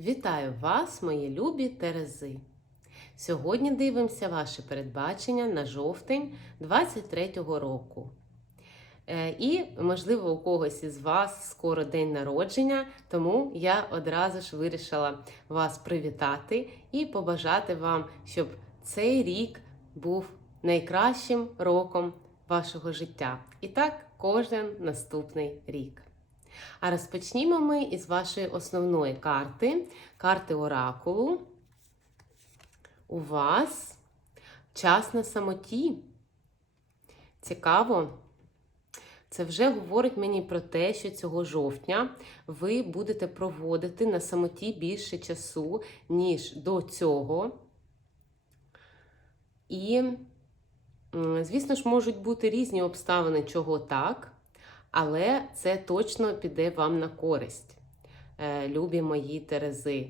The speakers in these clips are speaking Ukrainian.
Вітаю вас, мої любі Терези! Сьогодні дивимося ваші передбачення на жовтень 23-го року. Е, І, можливо, у когось із вас скоро день народження, тому я одразу ж вирішила вас привітати і побажати вам, щоб цей рік був найкращим роком вашого життя. І так кожен наступний рік. А розпочнімо ми із вашої основної карти, карти Оракулу. У вас час на самоті. Цікаво. Це вже говорить мені про те, що цього жовтня ви будете проводити на самоті більше часу, ніж до цього. І, звісно ж, можуть бути різні обставини, чого так. Але це точно піде вам на користь, е, любі мої терези.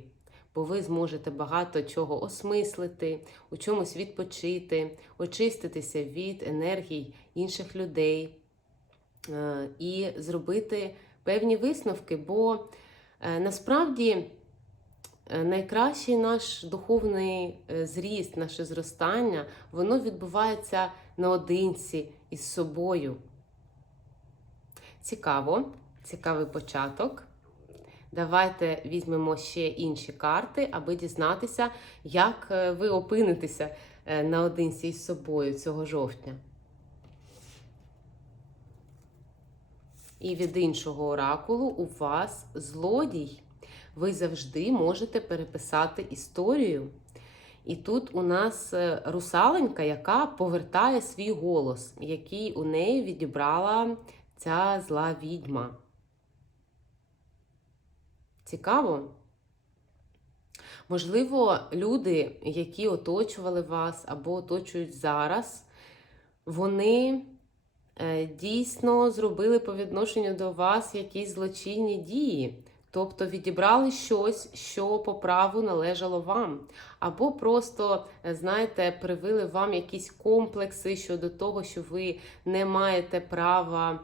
Бо ви зможете багато чого осмислити, у чомусь відпочити, очиститися від енергій інших людей е, і зробити певні висновки. Бо е, насправді найкращий наш духовний зріст, наше зростання, воно відбувається наодинці із собою. Цікаво, цікавий початок. Давайте візьмемо ще інші карти, аби дізнатися, як е, ви опинитеся е, наодинці із собою цього жовтня. І від іншого оракулу у вас злодій. Ви завжди можете переписати історію. І тут у нас е, русаленька, яка повертає свій голос, який у неї відібрала ця зла відьма. Цікаво? Можливо, люди, які оточували вас або оточують зараз, вони е, дійсно зробили по відношенню до вас якісь злочинні дії. Тобто відібрали щось, що по праву належало вам. Або просто, е, знаєте, привили вам якісь комплекси щодо того, що ви не маєте права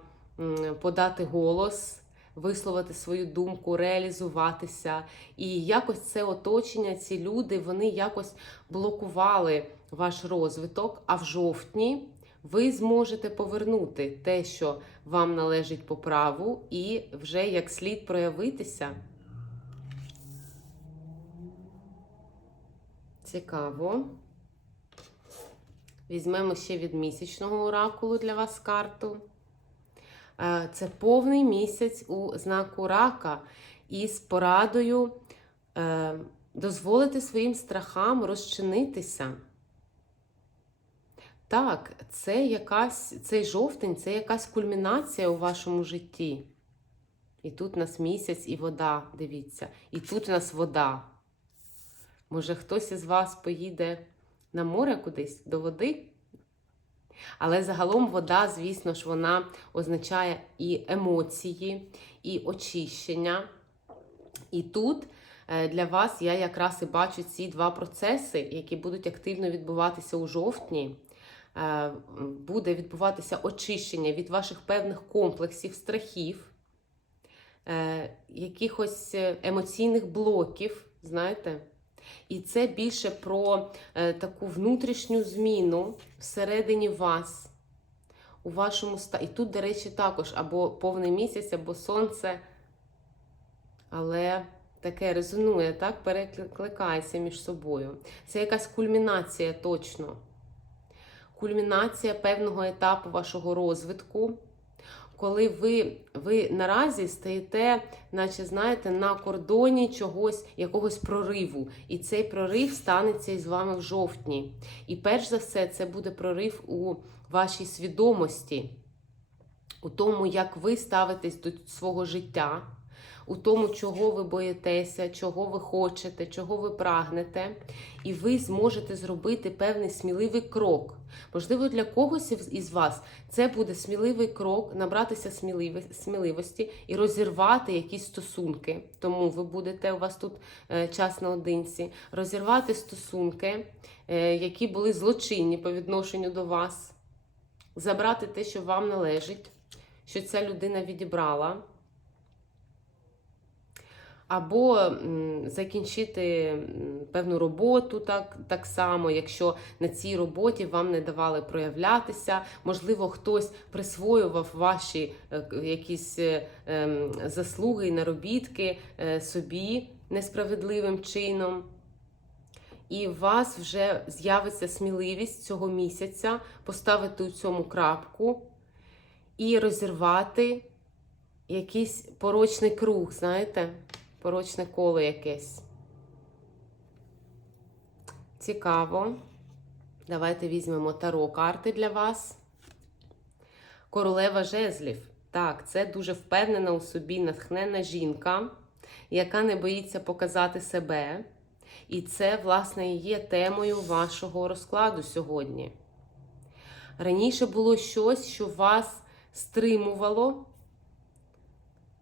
подати голос, висловити свою думку, реалізуватися. І якось це оточення, ці люди, вони якось блокували ваш розвиток, а в жовтні. Ви зможете повернути те, що вам належить по праву, і вже як слід проявитися. Цікаво. Візьмемо ще від місячного оракулу для вас карту. Е, Це повний місяць у знаку рака із порадою е, дозволити своїм страхам розчинитися. Так, це якась, цей жовтень це якась кульмінація у вашому житті. І тут у нас місяць і вода, дивіться. І тут у нас вода. Може, хтось із вас поїде на море кудись до води? Але загалом вода, звісно ж, вона означає і емоції, і очищення. І тут е, для вас я якраз і бачу ці два процеси, які будуть активно відбуватися у жовтні. Е, Буде відбуватися очищення від ваших певних комплексів, страхів, е, якихось емоційних блоків, знаєте. І це більше про е, таку внутрішню зміну всередині вас, у вашому ста. І тут, до речі, також або повний місяць, або сонце. Але таке резонує, так, перекликається між собою. Це якась кульмінація точно. Кульмінація певного етапу вашого розвитку. Коли ви ви наразі стаєте, наче знаєте, на кордоні чогось, якогось прориву. І цей прорив станеться із вами в жовтні. І перш за все, це буде прорив у вашій свідомості, у тому, як ви ставитесь до свого життя, у тому, чого ви боїтеся, чого ви хочете, чого ви прагнете. І ви зможете зробити певний сміливий крок. Можливо, для когось із вас це буде сміливий крок, набратися сміливості і розірвати якісь стосунки. Тому ви будете у вас тут е, час наодинці, розірвати стосунки, е, які були злочинні по відношенню до вас, забрати те, що вам належить, що ця людина відібрала. Або закінчити певну роботу так, так само, якщо на цій роботі вам не давали проявлятися. Можливо, хтось присвоював ваші е, якісь е, ем, заслуги і наробітки е, собі несправедливим чином. І у вас вже з'явиться сміливість цього місяця поставити у цьому крапку і розірвати якийсь порочний круг, знаєте, порочне коло якесь. Цікаво. Давайте візьмемо таро карти для вас. Королева жезлів. Так, це дуже впевнена у собі натхнена жінка, яка не боїться показати себе. І це, власне, і є темою вашого розкладу сьогодні. Раніше було щось, що вас стримувало,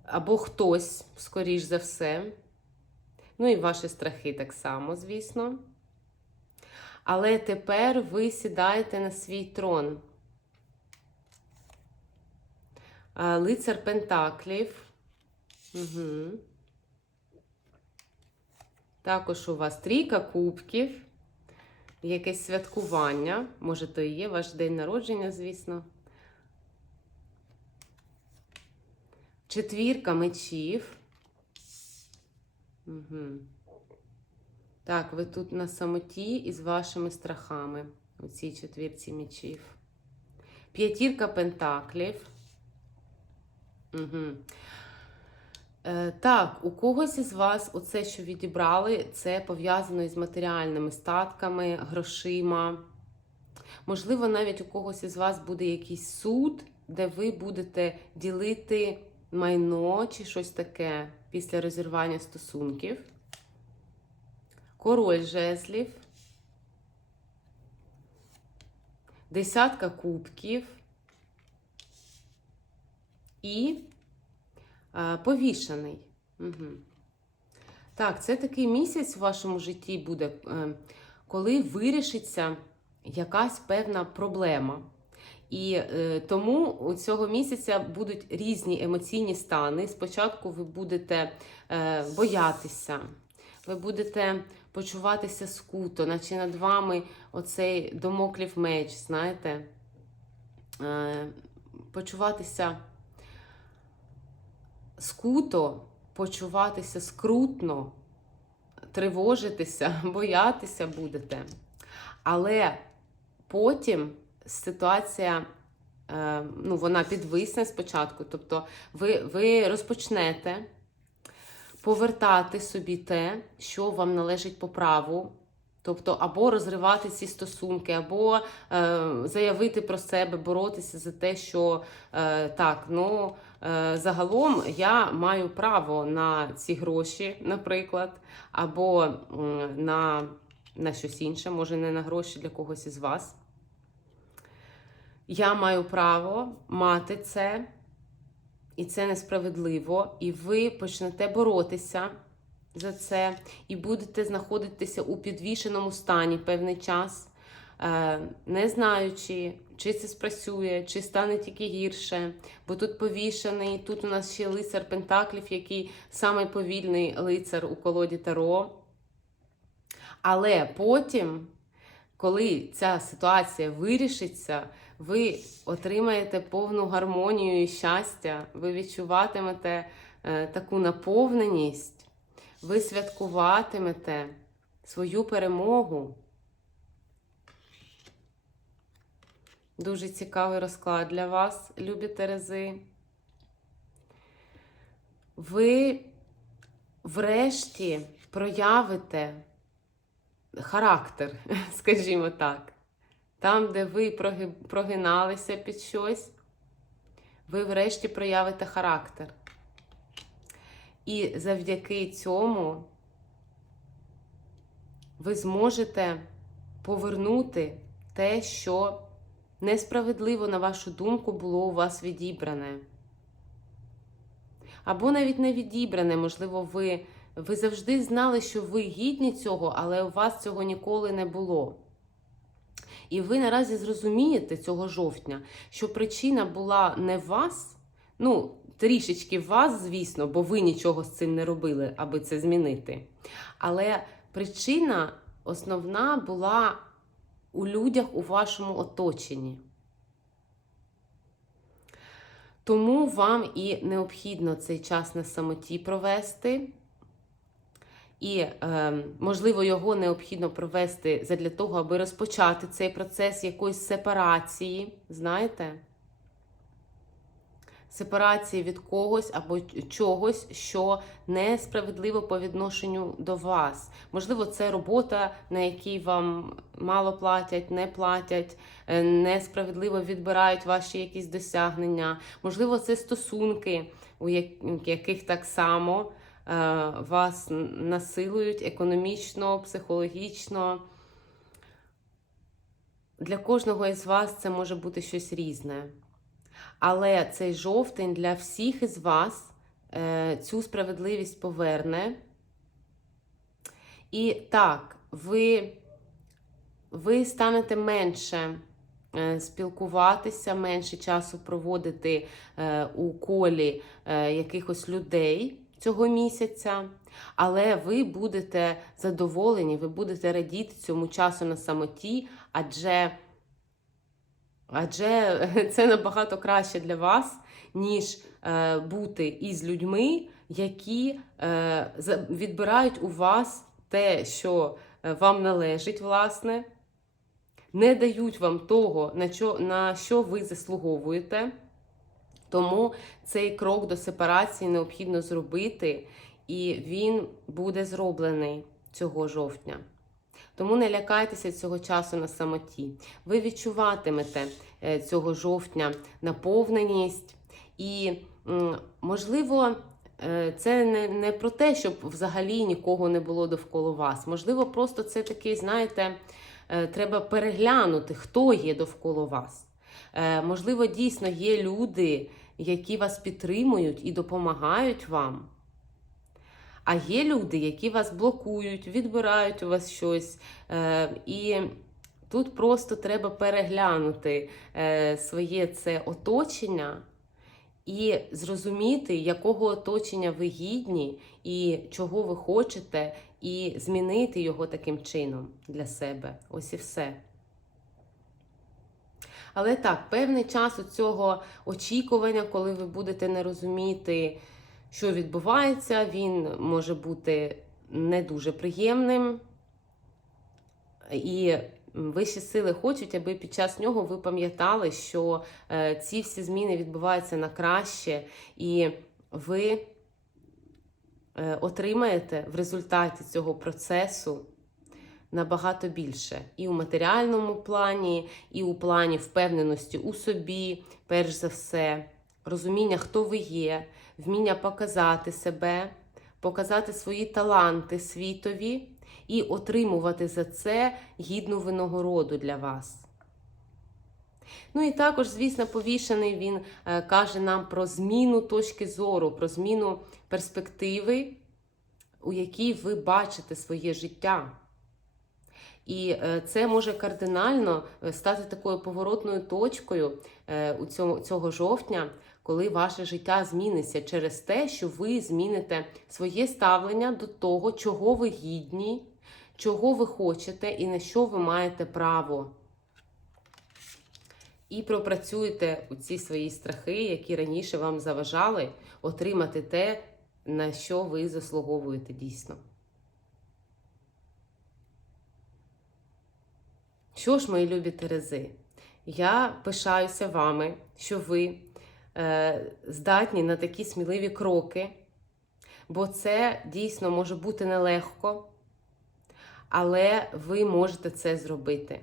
або хтось, скоріш за все. Ну і ваші страхи так само, звісно. Але тепер ви сідаєте на свій трон. Лицар Пентаклів. Угу. Також у вас трійка кубків, якесь святкування. Може, то і є ваш день народження, звісно. Четвірка мечів. Угу. Так, ви тут на самоті із вашими страхами у цій четвірці мечів. П'ятірка пентаклів. Угу. Е, так, у когось із вас оце, що відібрали, це пов'язано із матеріальними статками, грошима. Можливо, навіть у когось із вас буде якийсь суд, де ви будете ділити майно чи щось таке після розірвання стосунків. Король жезлів. Десятка кубків. І е, повішений. Угу. Так, це такий місяць в вашому житті буде, е, коли вирішиться якась певна проблема. І е, тому цього місяця будуть різні емоційні стани. Спочатку ви будете е, боятися, ви будете почуватися скуто, наче над вами оцей домоклів меч, знаєте, е, почуватися скуто, почуватися скрутно, тривожитися, боятися будете. Але потім ситуація, е, ну, вона підвисне спочатку, тобто ви, ви розпочнете повертати собі те, що вам належить по праву. Тобто, або розривати ці стосунки, або е, заявити про себе, боротися за те, що е, так, ну е, загалом я маю право на ці гроші, наприклад, або м, на, на щось інше, може не на гроші для когось із вас. Я маю право мати це, і це несправедливо, і ви почнете боротися за це, і будете знаходитися у підвішеному стані певний час, е, не знаючи, чи це спрацює, чи стане тільки гірше. Бо тут повішений, тут у нас ще лицар Пентаклів, який самий повільний лицар у колоді Таро. Але потім, коли ця ситуація вирішиться, ви отримаєте повну гармонію і щастя, ви відчуватимете е, таку наповненість, ви святкуватимете свою перемогу. Дуже цікавий розклад для вас, любі Терези. Ви врешті проявите характер, скажімо так. Там, де ви прогиналися під щось, ви врешті проявите характер. І завдяки цьому ви зможете повернути те, що несправедливо, на вашу думку, було у вас відібране. Або навіть не відібране, можливо, ви, ви завжди знали, що ви гідні цього, але у вас цього ніколи не було. І ви наразі зрозумієте цього жовтня, що причина була не в вас. Ну, трішечки в вас, звісно, бо ви нічого з цим не робили, аби це змінити. Але причина основна була у людях у вашому оточенні. Тому вам і необхідно цей час на самоті провести. І, е, можливо, його необхідно провести задля того, аби розпочати цей процес якоїсь сепарації, знаєте? Сепарації від когось або чогось, що несправедливо по відношенню до вас. Можливо, це робота, на якій вам мало платять, не платять, е, несправедливо відбирають ваші якісь досягнення. Можливо, це стосунки, у яких так само вас насилують економічно, психологічно. Для кожного із вас це може бути щось різне. Але цей жовтень для всіх із вас е, цю справедливість поверне. І так, ви, ви станете менше е, спілкуватися, менше часу проводити е, у колі е, якихось людей цього місяця. Але ви будете задоволені, ви будете радіти цьому часу на самоті, адже. Адже це набагато краще для вас, ніж е, бути із людьми, які е, відбирають у вас те, що е, вам належить, власне, не дають вам того, на що, на що ви заслуговуєте. Тому цей крок до сепарації необхідно зробити, і він буде зроблений цього жовтня. Тому не лякайтеся цього часу на самоті. Ви відчуватимете е, цього жовтня наповненість, і, можливо, е, це не, не про те, щоб взагалі нікого не було довкола вас. Можливо, просто це такий, знаєте, е, треба переглянути, хто є довкола вас. Можливо, дійсно є люди, які вас підтримують і допомагають вам. А є люди, які вас блокують, відбирають у вас щось. Е, І тут просто треба переглянути е, своє це оточення і зрозуміти, якого оточення ви гідні і чого ви хочете, і змінити його таким чином для себе. Ось і все. Але так, певний час у цього очікування, коли ви будете не розуміти що відбувається, він може бути не дуже приємним. І вищі сили хочуть, аби під час нього ви пам'ятали, що е, ці всі зміни відбуваються на краще, і ви е, отримаєте в результаті цього процесу набагато більше. І у матеріальному плані, і у плані впевненості у собі, перш за все, розуміння, хто ви є вміння показати себе, показати свої таланти світові і отримувати за це гідну винагороду для вас. Ну і також, звісно, повішений він е, каже нам про зміну точки зору, про зміну перспективи, у якій ви бачите своє життя. І е, це може кардинально е, стати такою поворотною точкою у цього, цього жовтня, коли ваше життя зміниться через те, що ви зміните своє ставлення до того, чого ви гідні, чого ви хочете і на що ви маєте право. І пропрацюєте у ці свої страхи, які раніше вам заважали, отримати те, на що ви заслуговуєте дійсно. Що ж, мої любі Терези, я пишаюся вами, що ви Е, здатні на такі сміливі кроки, бо це дійсно може бути нелегко, але ви можете це зробити.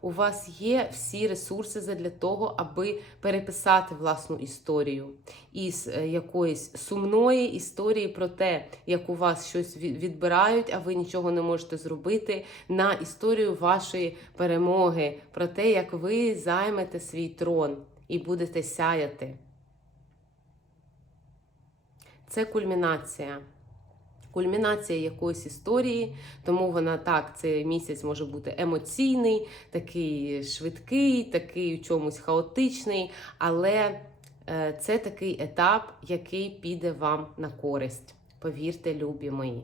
У вас є всі ресурси для того, аби переписати власну історію із е, якоїсь сумної історії про те, як у вас щось відбирають, а ви нічого не можете зробити, на історію вашої перемоги, про те, як ви займете свій трон і будете сяяти. Це кульмінація. Кульмінація якоїсь історії, тому вона так, цей місяць може бути емоційний, такий швидкий, такий у чомусь хаотичний, але е, це такий етап, який піде вам на користь. Повірте, любі мої.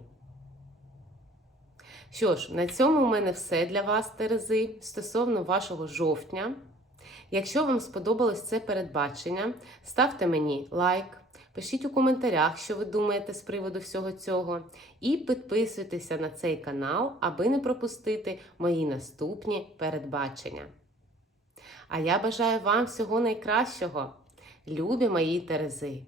Що ж, на цьому у мене все для вас, Терези, стосовно вашого жовтня. Якщо вам сподобалось це передбачення, ставте мені лайк, пишіть у коментарях, що ви думаєте з приводу всього цього, і підписуйтеся на цей канал, аби не пропустити мої наступні передбачення. А я бажаю вам всього найкращого, любі мої Терези!